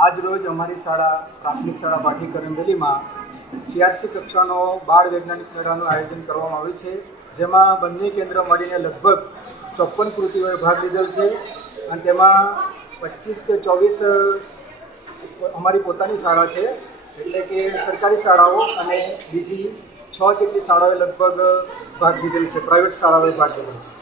આજ રોજ અમારી શાળા, પ્રાથમિક શાળા પાટી કરંબેલીમાં સીઆરસી કક્ષાનો બાળ વૈજ્ઞાનિક મેળાનું આયોજન કરવામાં આવ્યું છે, જેમાં બંને કેન્દ્ર મળીને લગભગ ચોપ્પન કૃતિઓએ ભાગ લીધો છે અને તેમાં પચીસ કે ચોવીસ અમારી પોતાની શાળા છે, એટલે કે સરકારી શાળાઓ અને બીજી છ જેટલી શાળાઓએ લગભગ ભાગ લીધેલ છે, પ્રાઇવેટ શાળાઓએ ભાગ લીધેલ છે.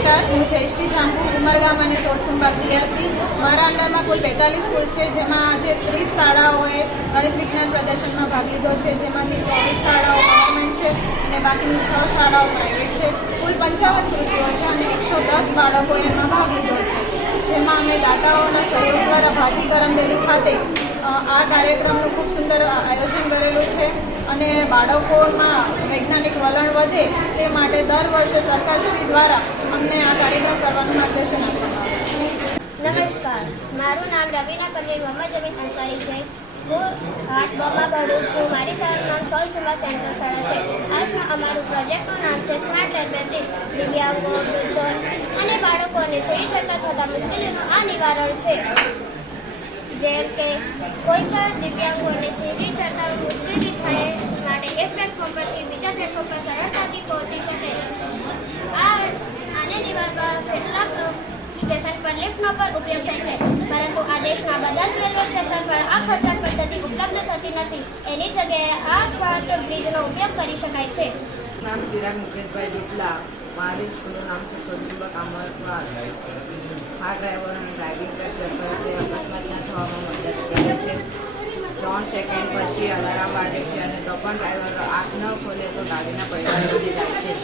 નમસ્કાર, હું જયશ્રી જાંબુ ઉમરગામ અને સોરસુંબા સિયાસી મારા અંડરમાં કુલ બેતાલીસ સ્કૂલ છે, જેમાં આજે ત્રીસ શાળાઓએ ગણિત વિજ્ઞાન પ્રદર્શનમાં ભાગ લીધો છે, જેમાંથી ચોવીસ શાળાઓ ગવર્મેન્ટ છે અને બાકીની છ શાળાઓ પ્રાઇવેટ છે. કુલ પંચાવન કૃતિઓ છે અને એકસો દસ બાળકોએ એમાં ભાગ લીધો છે. જેમાં અમે દાતાઓના સહયોગ દ્વારા ભારતી કરમબેલી ખાતે આ કાર્યક્રમનું ખૂબ સુંદર આયોજન કરેલું છે અને બાળકોમાં વૈજ્ઞાનિક વલણ વધે તે માટે દર વર્ષે સરકારશ્રી દ્વારા અમને આ કાર્યક્રમ કરવાનું માર્ગદર્શન આપવામાં આવે છે નમસ્કાર મારું નામ રવિના પટેલ, મોહમ્મદ જમીન અંસારી છે. હું હાર્ટ બમાં ભણું છું. મારી શાળાનું નામ સોલ સુબા સેન્ટ્રલ શાળા છે. આજનું અમારું પ્રોજેક્ટનું નામ છે સ્માર્ટ લાઇબ્રેરી દિવ્યાંગો, વૃદ્ધો અને બાળકોને સીડી જતા થતા મુશ્કેલીનું આ નિવારણ છે. જેમ કે કોઈ પણ દિવ્યાંગોને સીડી ચડતા મુશ્કેલી થાય માટે એક પ્લેટફોર્મ પરથી બીજા પ્લેટફોર્મ પર સરળતાથી પહોંચી શકે. આ આને નિવારવા કેટલાક સ્ટેશન પર લિફ્ટનો પણ ઉપયોગ થાય છે પરંતુ આ દેશના બધા જ રેલવે પર આ ખર્ચાળ પદ્ધતિ ઉપલબ્ધ થતી નથી. એની જગ્યાએ આ સ્માર્ટ બ્રિજનો ઉપયોગ કરી શકાય છે. નામ ચિરાગ મુકેશભાઈ દીપલા મારી સ્કૂલનું નામ છે સોનસુબા કામતવાડ આ ડ્રાઈવર અને ડ્રાઇવિંગ ટેસ્ટ કરતી અકસ્માત ના થવામાં મદદ કરે છે. ત્રણ સેકન્ડ પછી અલાર્મ વાગે છે અને તો પણ ડ્રાઈવર આંખ ન ખોલે તો ગાડીના પૈસા સુધી જાય છે.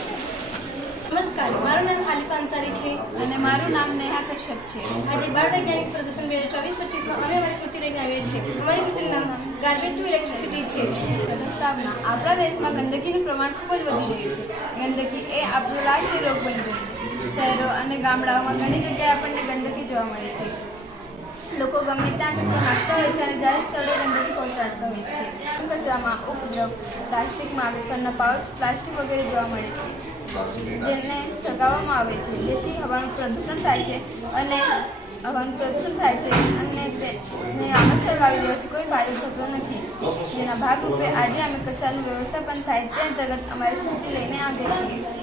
નમસ્કાર મારું નામ આલિફ અંસારી છે અને મારું નામ નેહા કશ્યપ છે. આજે બાળ વૈજ્ઞાનિક પ્રદર્શન બે હજાર ચોવીસ પચીસમાં અમે અમારી કૃતિ આવીએ અમારી હોટલના ગાર્બેજ ટુ ઇલેક્ટ્રિસિટી છે. સ્થાપના આપણા દેશમાં ગંદકીનું પ્રમાણ ખૂબ જ વધી રહ્યું છે. ગંદકી એ આપણો રાષ્ટ્રીય રોગ બની ગયો છે. શહેરો અને ગામડાઓમાં ઘણી જગ્યાએ આપણને ગંદકી જોવા મળે છે. લોકો ગમે ત્યાં કચરો નાખતા હોય છે અને જાહેર સ્થળે ગંદકી પહોંચાડતા હોય છે. કચરામાં ઉપદ્રવ, પ્લાસ્ટિકમાં વેફરના પાઉચ, પ્લાસ્ટિક વગેરે જોવા મળે છે. જેને સગાવવામાં આવે છે. જેથી હવાનું પ્રદૂષણ થાય છે અને હવાનું પ્રદૂષણ થાય છે અને તેને આમ જ દેવાથી કોઈ ફાયદો થતો નથી. જેના ભાગરૂપે આજે અમે કચરાનું વ્યવસ્થાપન તે અંતર્ગત અમારી કૃતિ લઈને આવીએ છીએ.